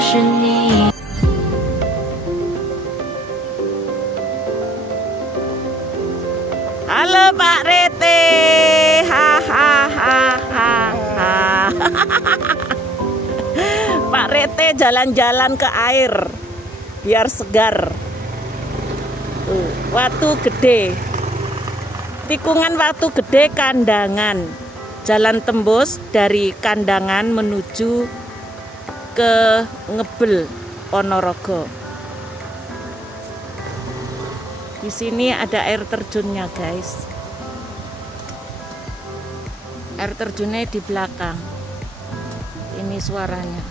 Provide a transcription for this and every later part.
是你。Halo Pak Rete, hahaha. Pak Rete jalan-jalan ke air biar segar. Watu Gede, tikungan Watu Gede Kandangan, jalan tembus dari Kandangan menuju ke Ngebel Ponorogo. Di sini ada air terjunnya, guys. Air terjunnya di belakang. Ini suaranya,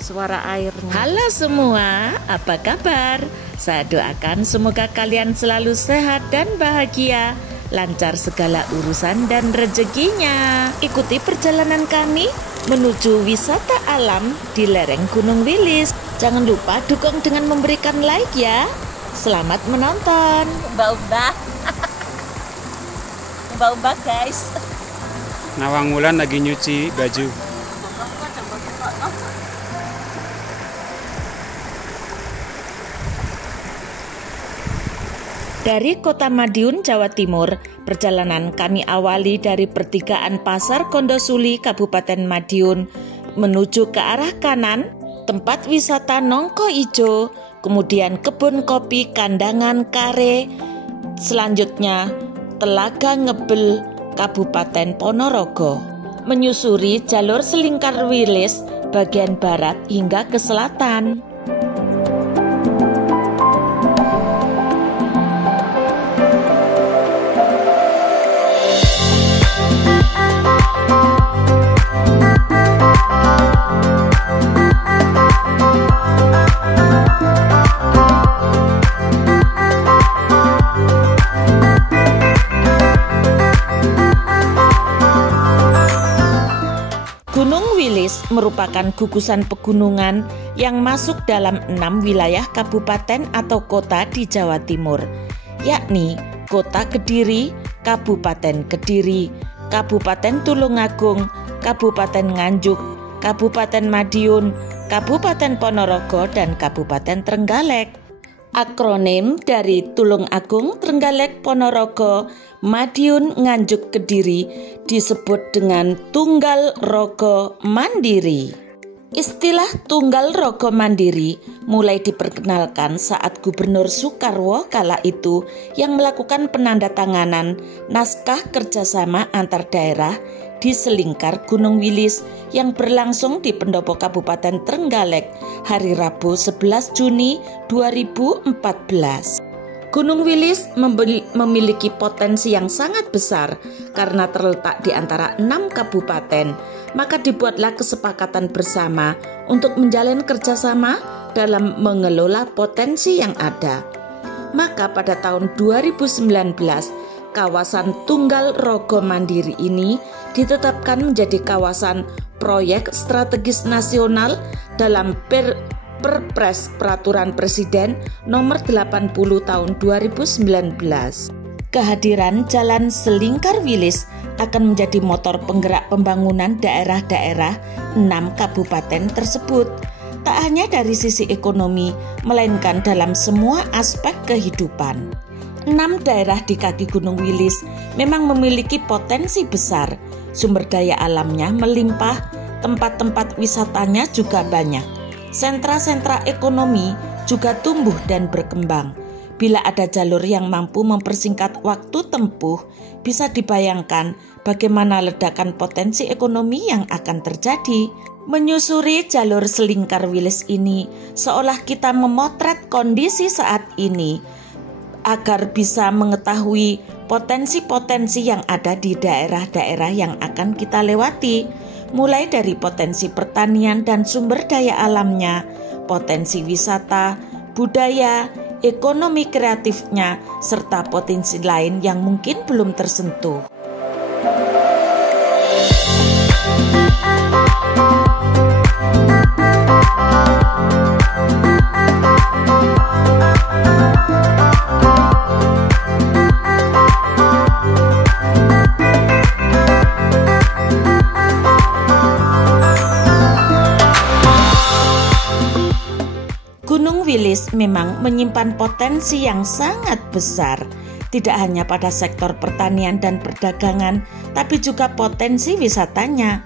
suara airnya. Halo semua, apa kabar? Saya doakan semoga kalian selalu sehat dan bahagia, lancar segala urusan dan rezekinya. Ikuti perjalanan kami menuju wisata alam di lereng Gunung Wilis. Jangan lupa dukung dengan memberikan like ya. Selamat menonton. Mbak-mbak. Mbak-mbak guys. Nawang Wulan lagi nyuci baju. Dari Kota Madiun, Jawa Timur, perjalanan kami awali dari pertigaan Pasar Kondosuli, Kabupaten Madiun, menuju ke arah kanan, tempat wisata Nongko Ijo, kemudian kebun kopi Kandangan Kare, selanjutnya Telaga Ngebel, Kabupaten Ponorogo, menyusuri jalur Selingkar Wilis bagian barat hingga ke selatan. Gunung Wilis merupakan gugusan pegunungan yang masuk dalam 6 wilayah kabupaten atau kota di Jawa Timur, yakni Kota Kediri, Kabupaten Kediri, Kabupaten Tulungagung, Kabupaten Nganjuk, Kabupaten Madiun, Kabupaten Ponorogo, dan Kabupaten Trenggalek. Akronim dari Tulungagung, Trenggalek, Ponorogo, Madiun, Nganjuk, Kediri disebut dengan Tunggal Rogo Mandiri. Istilah Tunggal Rogo Mandiri mulai diperkenalkan saat Gubernur Soekarwo kala itu yang melakukan penandatanganan naskah kerjasama antar daerah di Selingkar Gunung Wilis yang berlangsung di Pendopo Kabupaten Trenggalek hari Rabu 11 Juni 2014. Gunung Wilis memiliki potensi yang sangat besar karena terletak di antara 6 kabupaten, maka dibuatlah kesepakatan bersama untuk menjalin kerjasama dalam mengelola potensi yang ada. Maka pada tahun 2019, kawasan Tunggal Rogo Mandiri ini ditetapkan menjadi kawasan proyek strategis nasional dalam Perpres Peraturan Presiden Nomor 80 Tahun 2019. Kehadiran Jalan Selingkar Wilis akan menjadi motor penggerak pembangunan daerah-daerah 6 kabupaten tersebut. Tak hanya dari sisi ekonomi, melainkan dalam semua aspek kehidupan. 6 daerah di kaki Gunung Wilis memang memiliki potensi besar. Sumber daya alamnya melimpah, tempat-tempat wisatanya juga banyak. Sentra-sentra ekonomi juga tumbuh dan berkembang. Bila ada jalur yang mampu mempersingkat waktu tempuh, bisa dibayangkan bagaimana ledakan potensi ekonomi yang akan terjadi. Menyusuri jalur Selingkar Wilis ini seolah kita memotret kondisi saat ini agar bisa mengetahui potensi-potensi yang ada di daerah-daerah yang akan kita lewati. Mulai dari potensi pertanian dan sumber daya alamnya, potensi wisata, budaya, ekonomi kreatifnya, serta potensi lain yang mungkin belum tersentuh. Wilis memang menyimpan potensi yang sangat besar, tidak hanya pada sektor pertanian dan perdagangan, tapi juga potensi wisatanya.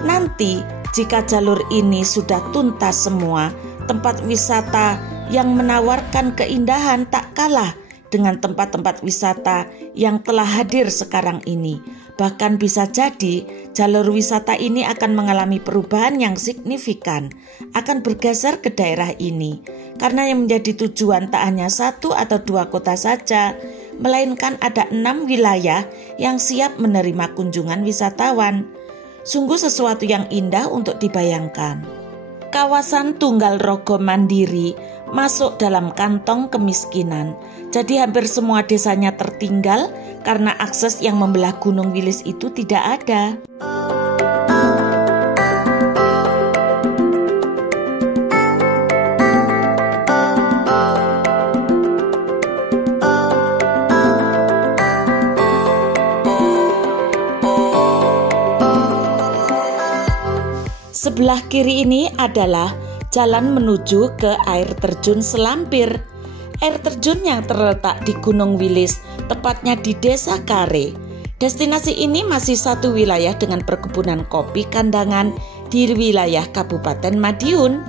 Nanti, jika jalur ini sudah tuntas semua, tempat wisata yang menawarkan keindahan tak kalah dengan tempat-tempat wisata yang telah hadir sekarang ini. Bahkan bisa jadi jalur wisata ini akan mengalami perubahan yang signifikan, akan bergeser ke daerah ini. Karena yang menjadi tujuan tak hanya 1 atau 2 kota saja, melainkan ada 6 wilayah yang siap menerima kunjungan wisatawan. Sungguh sesuatu yang indah untuk dibayangkan. Kawasan Tunggal Rogo Mandiri masuk dalam kantong kemiskinan. Jadi hampir semua desanya tertinggal karena akses yang membelah Gunung Wilis itu tidak ada. Sebelah kiri ini adalah jalan menuju ke air terjun Selampir. Air terjun yang terletak di Gunung Wilis, tepatnya di Desa Kare. Destinasi ini masih satu wilayah dengan perkebunan kopi kandangan di wilayah Kabupaten Madiun.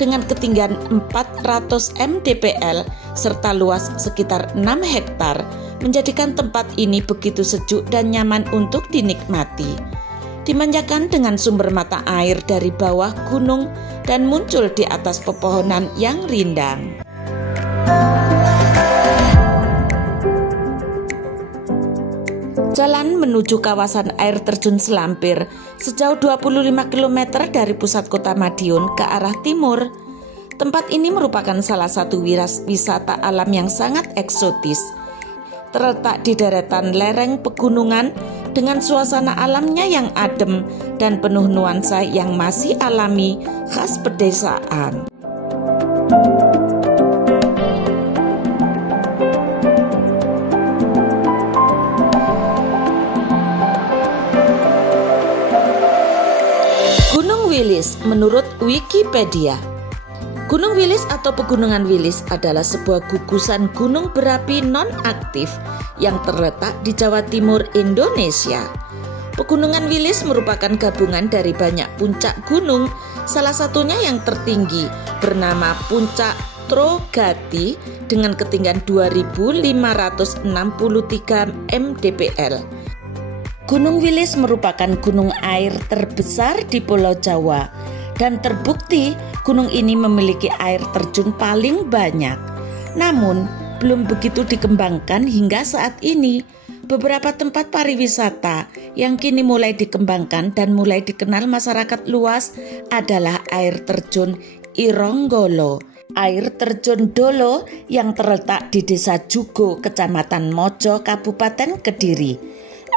Dengan ketinggian 400 mdpl serta luas sekitar 6 hektar, menjadikan tempat ini begitu sejuk dan nyaman untuk dinikmati. Dimanjakan dengan sumber mata air dari bawah gunung dan muncul di atas pepohonan yang rindang. Jalan menuju kawasan air terjun Selampir sejauh 25 km dari pusat kota Madiun ke arah timur. Tempat ini merupakan salah satu wisata alam yang sangat eksotis. Terletak di deretan lereng pegunungan dengan suasana alamnya yang adem dan penuh nuansa yang masih alami khas pedesaan. Gunung Wilis menurut Wikipedia. Gunung Wilis atau Pegunungan Wilis adalah sebuah gugusan gunung berapi non-aktif yang terletak di Jawa Timur, Indonesia. Pegunungan Wilis merupakan gabungan dari banyak puncak gunung, salah satunya yang tertinggi bernama Puncak Trogati dengan ketinggian 2.563 mdpl. Gunung Wilis merupakan gunung air terbesar di Pulau Jawa dan terbukti gunung ini memiliki air terjun paling banyak. Namun, belum begitu dikembangkan hingga saat ini. Beberapa tempat pariwisata yang kini mulai dikembangkan dan mulai dikenal masyarakat luas adalah air terjun Ironggolo, air terjun Dolo yang terletak di Desa Jugo, Kecamatan Mojo, Kabupaten Kediri,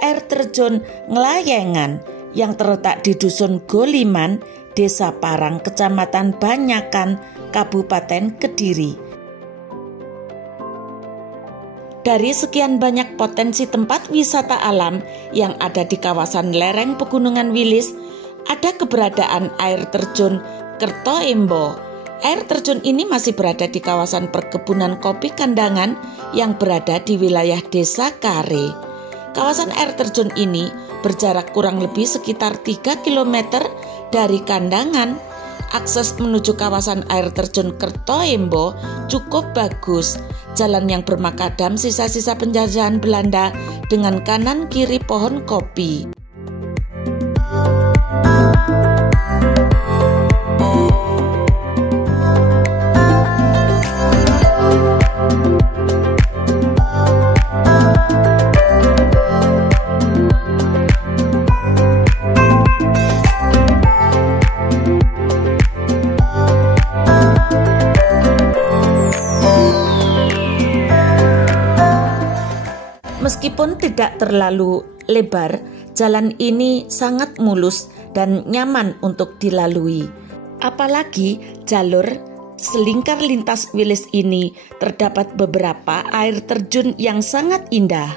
air terjun Nglayengan yang terletak di Dusun Goliman, Desa Parang, Kecamatan Banyakan, Kabupaten Kediri. Dari sekian banyak potensi tempat wisata alam yang ada di kawasan lereng Pegunungan Wilis, ada keberadaan air terjun Kertoembo. Air terjun ini masih berada di kawasan perkebunan kopi kandangan yang berada di wilayah Desa Kare. Kawasan air terjun ini berjarak kurang lebih sekitar 3 km dari kandangan. Akses menuju kawasan air terjun Kertoembo cukup bagus. Jalan yang bermakadam sisa-sisa penjajahan Belanda dengan kanan kiri pohon kopi. Meskipun tidak terlalu lebar, jalan ini sangat mulus dan nyaman untuk dilalui. Apalagi jalur selingkar lintas Wilis ini terdapat beberapa air terjun yang sangat indah.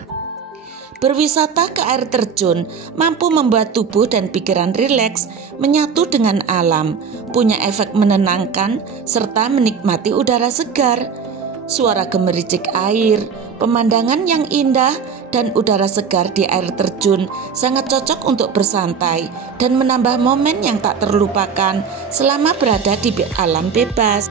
Berwisata ke air terjun mampu membuat tubuh dan pikiran rileks, menyatu dengan alam, punya efek menenangkan, serta menikmati udara segar. Suara gemericik air, pemandangan yang indah, dan udara segar di air terjun sangat cocok untuk bersantai dan menambah momen yang tak terlupakan selama berada di alam bebas.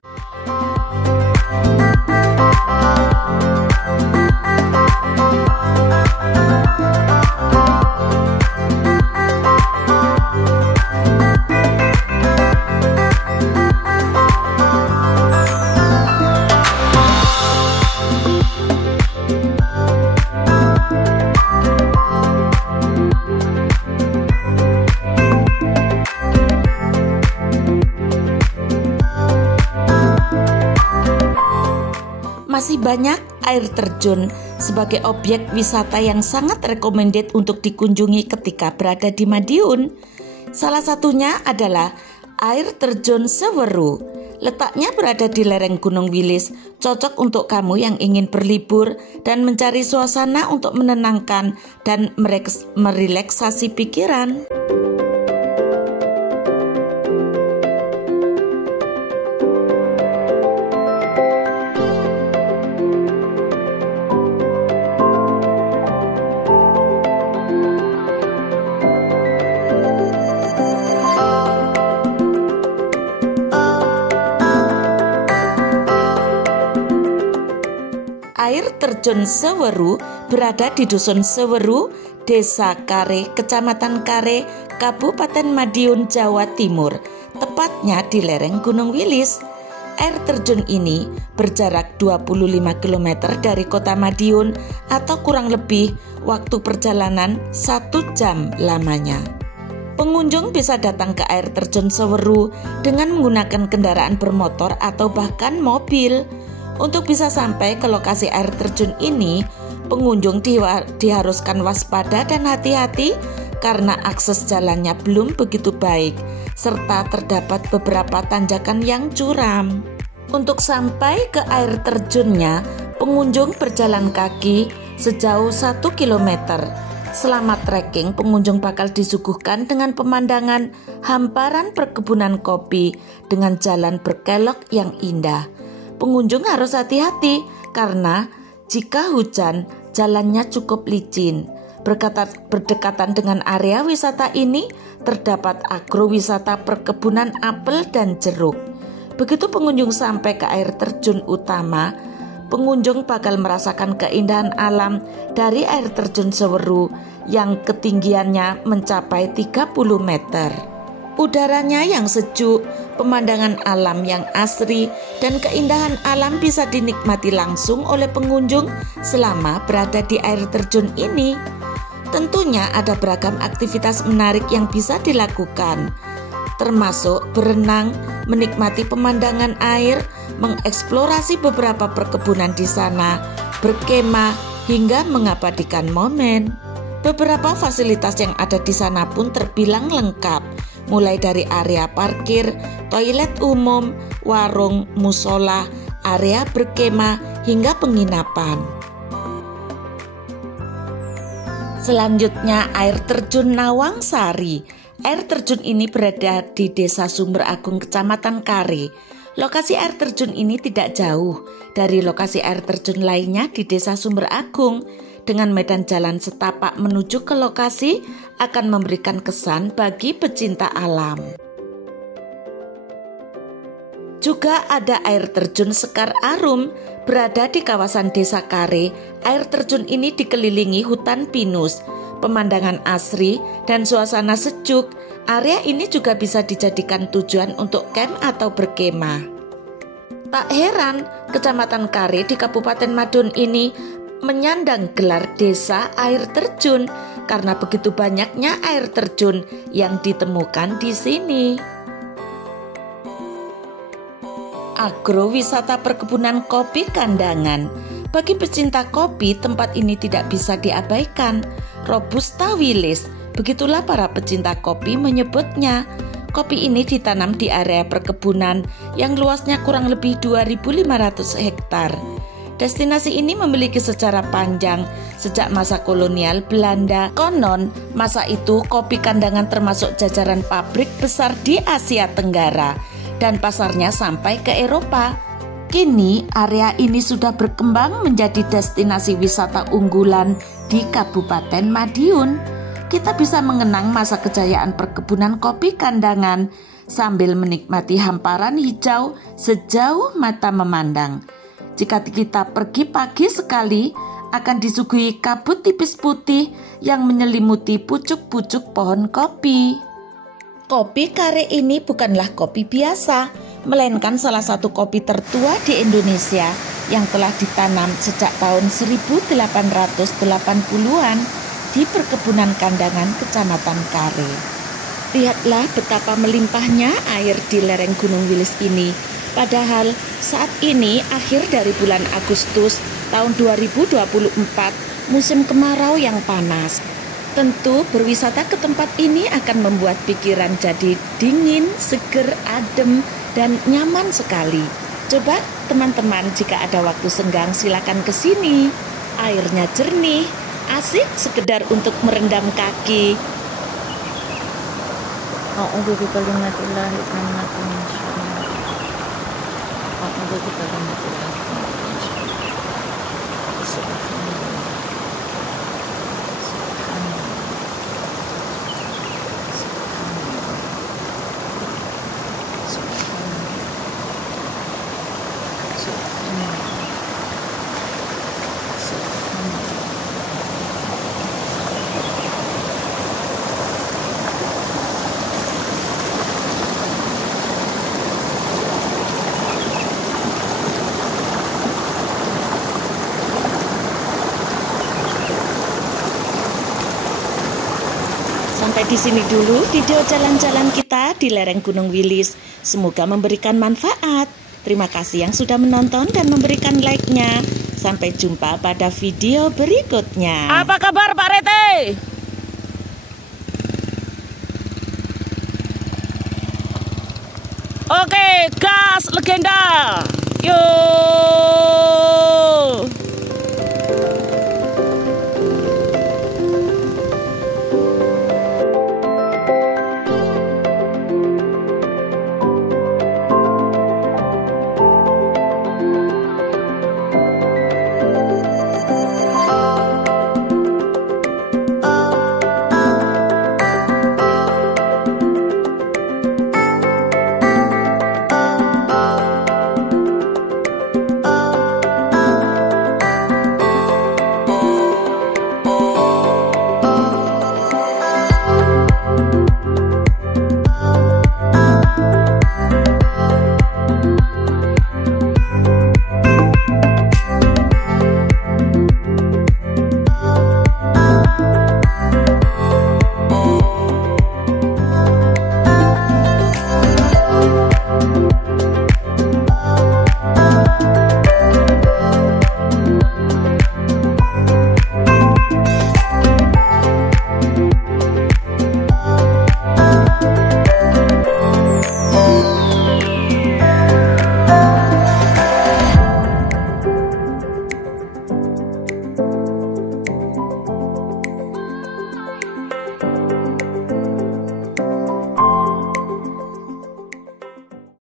Masih banyak air terjun sebagai objek wisata yang sangat recommended untuk dikunjungi ketika berada di Madiun. Salah satunya adalah air terjun Seweru. Letaknya berada di lereng Gunung Wilis, cocok untuk kamu yang ingin berlibur dan mencari suasana untuk menenangkan dan merelaksasi pikiran. Air terjun Seweru berada di Dusun Seweru, Desa Kare, Kecamatan Kare, Kabupaten Madiun, Jawa Timur, tepatnya di lereng Gunung Wilis. Air terjun ini berjarak 25 km dari kota Madiun atau kurang lebih waktu perjalanan 1 jam lamanya. Pengunjung bisa datang ke air terjun Seweru dengan menggunakan kendaraan bermotor atau bahkan mobil. Untuk bisa sampai ke lokasi air terjun ini, pengunjung diharuskan waspada dan hati-hati karena akses jalannya belum begitu baik, serta terdapat beberapa tanjakan yang curam. Untuk sampai ke air terjunnya, pengunjung berjalan kaki sejauh 1 km. Selama trekking, pengunjung bakal disuguhkan dengan pemandangan hamparan perkebunan kopi dengan jalan berkelok yang indah. Pengunjung harus hati-hati karena jika hujan, jalannya cukup licin. Berdekatan dengan area wisata ini terdapat agrowisata perkebunan apel dan jeruk. Begitu pengunjung sampai ke air terjun utama, pengunjung bakal merasakan keindahan alam dari air terjun Seweru yang ketinggiannya mencapai 30 meter. Udaranya yang sejuk, pemandangan alam yang asri, dan keindahan alam bisa dinikmati langsung oleh pengunjung selama berada di air terjun ini. Tentunya ada beragam aktivitas menarik yang bisa dilakukan, termasuk berenang, menikmati pemandangan air, mengeksplorasi beberapa perkebunan di sana, berkemah, hingga mengabadikan momen. Beberapa fasilitas yang ada di sana pun terbilang lengkap, mulai dari area parkir, toilet umum, warung, musola, area berkemah, hingga penginapan. Selanjutnya, air terjun Nawangsari. Air terjun ini berada di Desa Sumber Agung, Kecamatan Kare. Lokasi air terjun ini tidak jauh dari lokasi air terjun lainnya di Desa Sumber Agung. Dengan medan jalan setapak menuju ke lokasi akan memberikan kesan bagi pecinta alam. Juga ada air terjun Sekar Arum berada di kawasan Desa Kare. Air terjun ini dikelilingi hutan pinus, pemandangan asri dan suasana sejuk. Area ini juga bisa dijadikan tujuan untuk camp atau berkemah. Tak heran, Kecamatan Kare di Kabupaten Madiun ini menyandang gelar desa air terjun karena begitu banyaknya air terjun yang ditemukan di sini. Agrowisata perkebunan kopi Kandangan. Bagi pecinta kopi, tempat ini tidak bisa diabaikan. Robusta Wilis, begitulah para pecinta kopi menyebutnya. Kopi ini ditanam di area perkebunan yang luasnya kurang lebih 2.500 hektar. Destinasi ini memiliki sejarah panjang sejak masa kolonial Belanda. Konon, masa itu kopi Kandangan termasuk jajaran pabrik besar di Asia Tenggara dan pasarnya sampai ke Eropa. Kini, area ini sudah berkembang menjadi destinasi wisata unggulan di Kabupaten Madiun. Kita bisa mengenang masa kejayaan perkebunan kopi Kandangan sambil menikmati hamparan hijau sejauh mata memandang. Jika kita pergi pagi sekali, akan disuguhi kabut tipis putih yang menyelimuti pucuk-pucuk pohon kopi. Kopi Kare ini bukanlah kopi biasa, melainkan salah satu kopi tertua di Indonesia yang telah ditanam sejak tahun 1880-an di perkebunan Kandangan, Kecamatan Kare. Lihatlah betapa melimpahnya air di lereng Gunung Wilis ini. Padahal saat ini akhir dari bulan Agustus tahun 2024, musim kemarau yang panas. Tentu berwisata ke tempat ini akan membuat pikiran jadi dingin, seger, adem, dan nyaman sekali. Coba teman-teman jika ada waktu senggang silakan ke sini. Airnya jernih, asik sekedar untuk merendam kaki. A'udzu bikalimatillahi tammati min syarri ma khalaq. A'udzu bikalimatillahi tammati min syarri ma khalaq. Subhanallah. Sampai di sini dulu video jalan-jalan kita di lereng Gunung Wilis. Semoga memberikan manfaat. Terima kasih yang sudah menonton dan memberikan like-nya. Sampai jumpa pada video berikutnya. Apa kabar Pak Rete? Oke, gas legenda. Yuk.